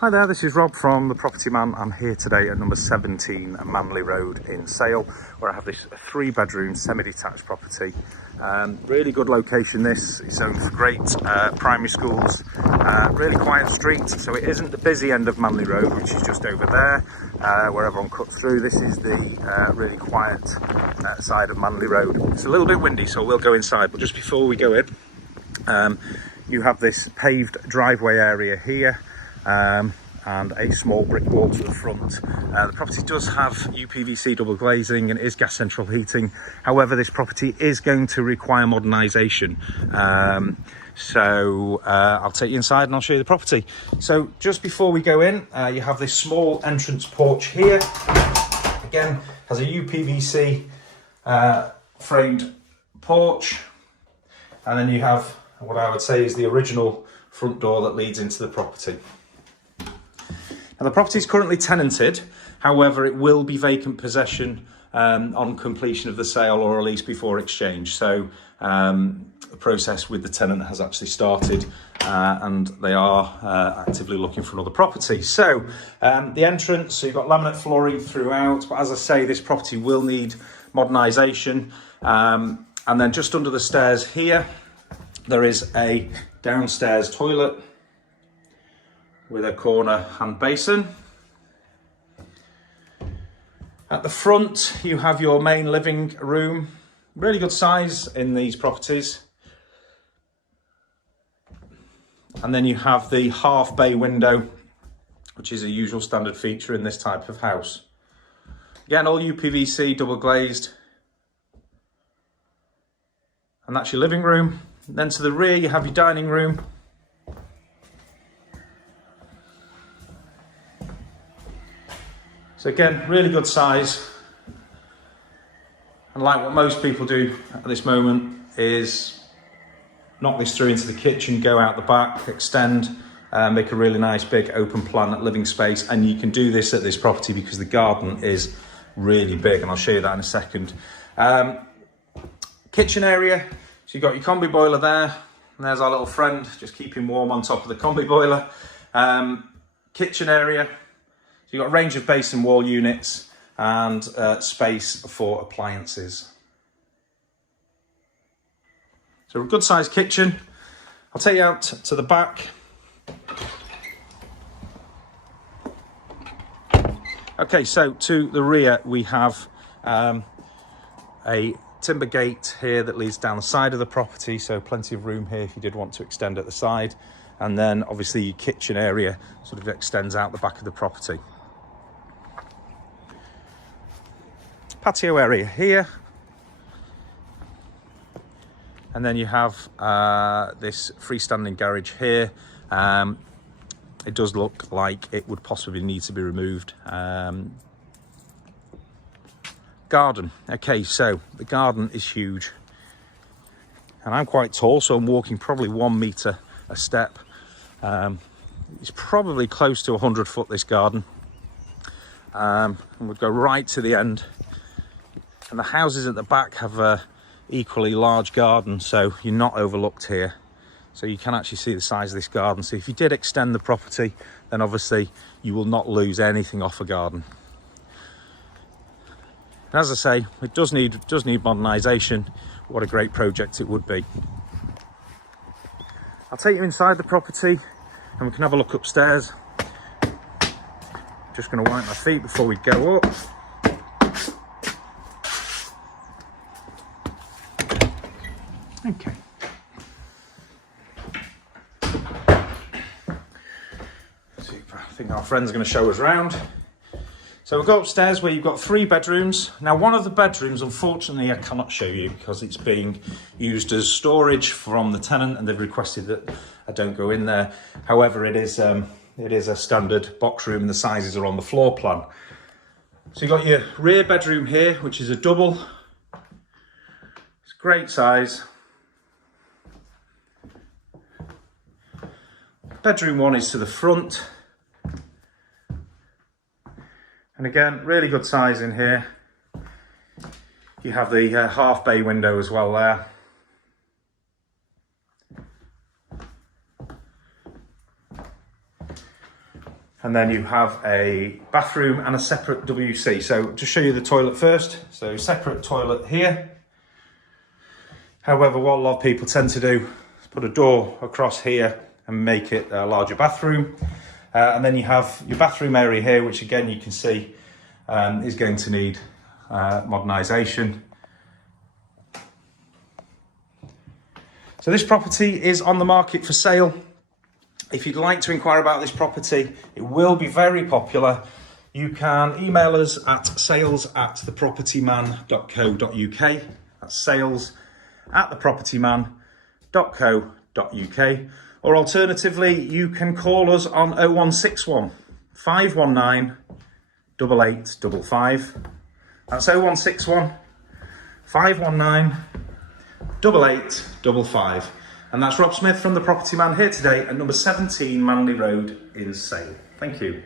Hi there, this is Rob from The Property Man. I'm here today at number 17 Manley Road in Sale, where I have this 3-bedroom semi-detached property. Really good location this. It's zoned for great primary schools, really quiet street, so it isn't the busy end of Manley Road, which is just over there, where everyone cuts through. This is the really quiet side of Manley Road. It's a little bit windy, so we'll go inside, but just before we go in, you have this paved driveway area here. And a small brick wall to the front. The property does have UPVC double glazing and is gas central heating. However, this property is going to require modernisation. So I'll take you inside and I'll show you the property. So just before we go in, you have this small entrance porch here. Again, has a UPVC framed porch. And then you have what I would say is the original front door that leads into the property. Now the property is currently tenanted, however it will be vacant possession on completion of the sale or at least before exchange. So the process with the tenant has actually started and they are actively looking for another property. So the entrance, so you've got laminate flooring throughout, but as I say, this property will need modernisation. And then just under the stairs here, there is a downstairs toilet with a corner hand basin. At the front, you have your main living room. Really good size in these properties. And then you have the half bay window, which is a usual standard feature in this type of house. Again, all UPVC, double glazed. And that's your living room. Then to the rear, you have your dining room. So again, really good size. And like what most people do at this moment is knock this through into the kitchen, go out the back, extend, make a really nice big open plan living space. And you can do this at this property because the garden is really big, and I'll show you that in a second. Kitchen area, so you've got your combi boiler there, and there's our little friend just keeping warm on top of the combi boiler. Kitchen area. So you've got a range of base and wall units and space for appliances. So a good sized kitchen. I'll take you out to the back. Okay, so to the rear we have a timber gate here that leads down the side of the property, so plenty of room here if you did want to extend at the side. And then obviously your kitchen area sort of extends out the back of the property. Patio area here, and then you have this freestanding garage here. It does look like it would possibly need to be removed. Garden. Okay, so the garden is huge, and I'm quite tall, so I'm walking probably 1 metre a step. It's probably close to 100 foot, this garden, and we'll go right to the end. And the houses at the back have a equally large garden, so you're not overlooked here. So you can actually see the size of this garden. So if you did extend the property, then obviously you will not lose anything off a garden. And as I say, it does need modernisation. What a great project it would be. I'll take you inside the property and we can have a look upstairs. Just going to wipe my feet before we go up. Okay. Super. I think our friend's going to show us around. So we'll go upstairs where you've got 3 bedrooms. Now one of the bedrooms, unfortunately, I cannot show you because it's being used as storage from the tenant and they've requested that I don't go in there. However, it is a standard box room and the sizes are on the floor plan. So you've got your rear bedroom here, which is a double. It's a great size. Bedroom 1 is to the front. And again, really good size in here. You have the half bay window as well there. And then you have a bathroom and a separate WC. So just show you the toilet first. So separate toilet here. However, what a lot of people tend to do is put a door across here and make it a larger bathroom. And then you have your bathroom area here, which again, you can see is going to need modernisation. So this property is on the market for sale. If you'd like to inquire about this property, it will be very popular. You can email us at sales@thepropertyman.co.uk. That's sales@thepropertyman.co.uk. Or alternatively, you can call us on 0161 519 8855. That's 0161 519 8855. And that's Rob Smith from The Property Man here today at number 17 Manley Road in Sale. Thank you.